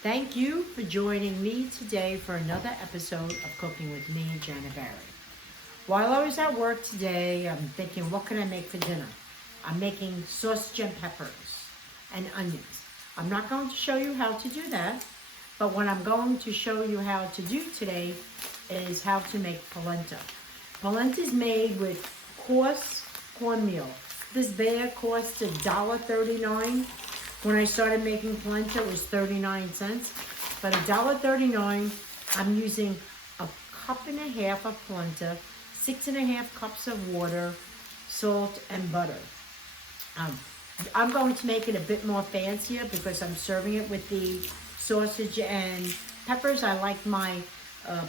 Thank you for joining me today for another episode of Cooking with me, Janet Bari. While I was at work today, I'm thinking, what can I make for dinner? I'm making sausage and peppers and onions. I'm not going to show you how to do that, but what I'm going to show you how to do today is how to make polenta. Polenta is made with coarse cornmeal. This bag costs $1.39. When I started making polenta, it was 39 cents. But $1.39, I'm using a cup and a half of polenta, 6.5 cups of water, salt, and butter. I'm going to make it a bit more fancier because I'm serving it with the sausage and peppers. I like my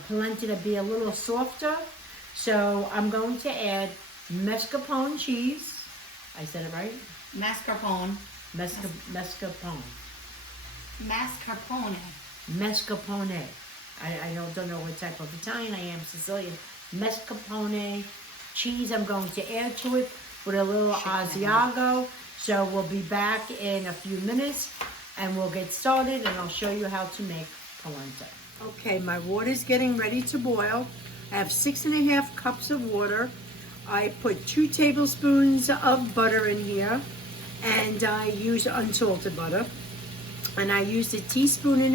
polenta to be a little softer. So I'm going to add mascarpone cheese. I said it right? Mascarpone. Mascarpone. Mascarpone. Mascarpone. I don't know what type of Italian I am, Sicilian. Mascarpone cheese I'm going to add to it with a little Asiago. So we'll be back in a few minutes and we'll get started and I'll show you how to make polenta. Okay, my water's getting ready to boil. I have 6.5 cups of water. I put 2 tablespoons of butter in here and I use unsalted butter. And I used 1.5 teaspoons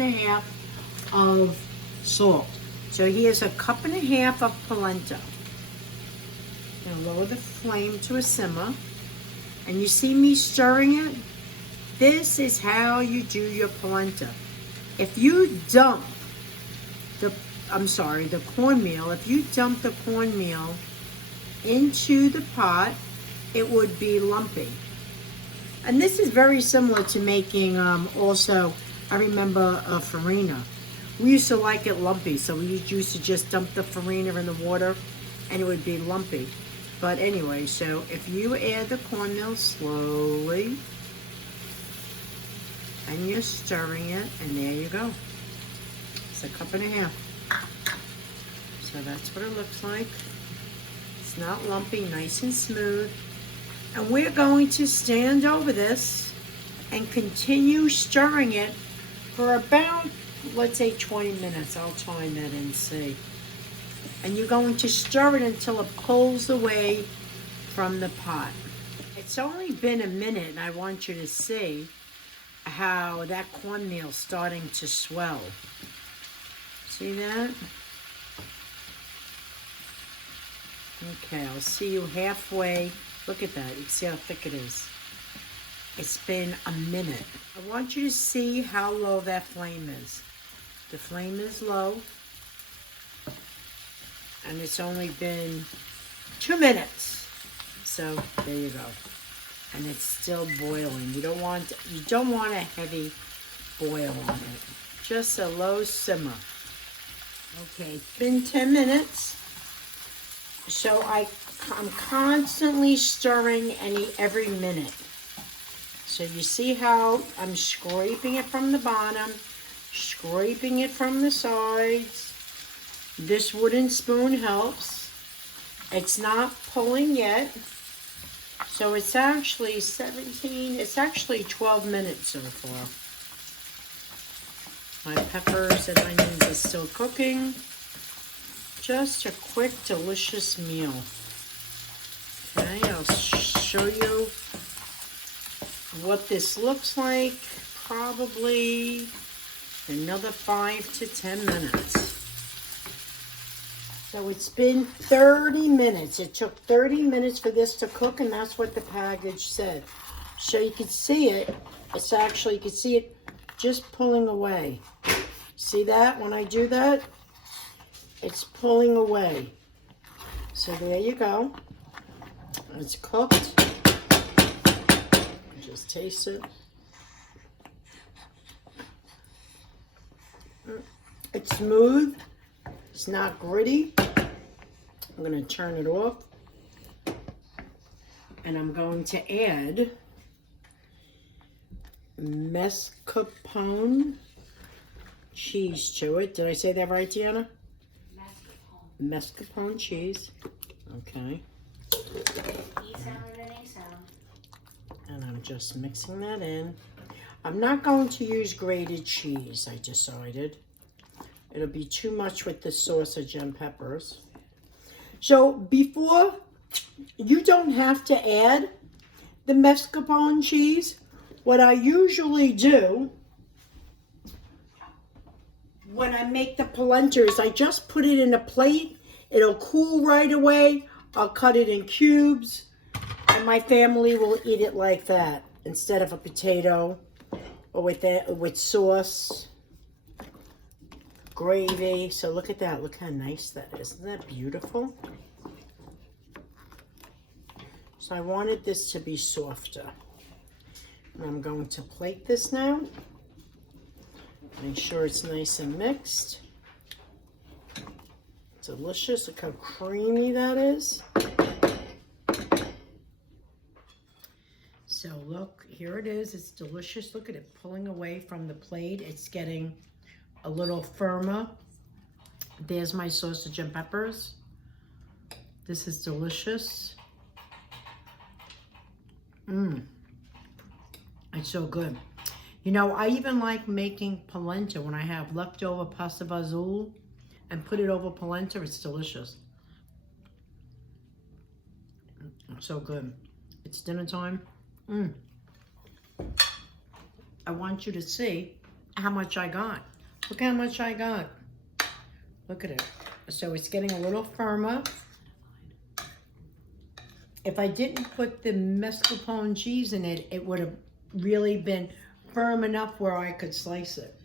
of salt. So here's 1.5 cups of polenta. Now lower the flame to a simmer. And you see me stirring it? This is how you do your polenta. If you dump the cornmeal, if you dump the cornmeal into the pot, it would be lumpy. And this is very similar to making also, I remember farina. We used to like it lumpy, so we used to just dump the farina in the water and it would be lumpy. But anyway, so if you add the cornmeal slowly and you're stirring it, and there you go. It's 1.5 cups. So that's what it looks like. It's not lumpy, nice and smooth. And we're going to stand over this and continue stirring it for about, let's say 20 minutes. I'll time that and see. And you're going to stir it until it pulls away from the pot. It's only been a minute and I want you to see how that cornmeal's starting to swell. See that? Okay, I'll see you halfway. Look at that. You can see how thick it is. It's been a minute. I want you to see how low that flame is. The flame is low. And it's only been 2 minutes. So there you go. And it's still boiling. You don't want a heavy boil on it. Just a low simmer. Okay, it's been 10 minutes. So I'm constantly stirring every minute. So you see how I'm scraping it from the bottom, scraping it from the sides. This wooden spoon helps. It's not pulling yet. So it's actually 12 minutes so far. My peppers and onions are still cooking. Just a quick, delicious meal. Okay, I'll show you what this looks like. Probably another 5 to 10 minutes. So it's been 30 minutes. It took 30 minutes for this to cook, and that's what the package said. So you can see it. It's actually, you can see it just pulling away. See that? When I do that, it's pulling away. So there you go. It's cooked. Just taste it. It's smooth. It's not gritty. I'm going to turn it off. And I'm going to add mascarpone cheese to it. Did I say that right, Deanna? Mascarpone cheese. Okay. E sound and an A sound. And I'm just mixing that in. I'm not going to use grated cheese, I decided. It'll be too much with the sausage and peppers. So before, you don't have to add the mascarpone cheese. What I usually do when I make the polenta is I just put it in a plate. It'll cool right away. I'll cut it in cubes, and my family will eat it like that instead of a potato or with sauce, gravy. So look at that. Look how nice that is. Isn't that beautiful? So I wanted this to be softer. And I'm going to plate this now. Make sure it's nice and mixed. Delicious. Look how creamy that is. So look, here it is. It's delicious. Look at it pulling away from the plate. It's getting a little firmer. There's my sausage and peppers. This is delicious. It's so good. You know, I even like making polenta when I have leftover pasta fazool and put it over polenta. It's delicious. It's so good. It's dinner time. I want you to see how much I got. Look how much I got. Look at it. So it's getting a little firmer. If I didn't put the mascarpone cheese in it, it would have really been firm enough where I could slice it.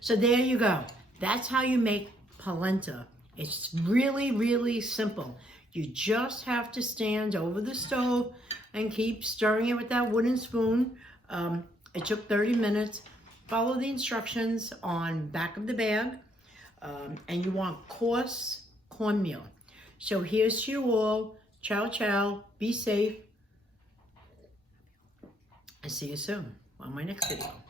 So there you go. That's how you make polenta. It's really, really simple. You just have to stand over the stove and keep stirring it with that wooden spoon. It took 30 minutes. Follow the instructions on back of the bag. And you want coarse cornmeal. So here's to you all. Ciao, ciao. Be safe. And see you soon on my next video.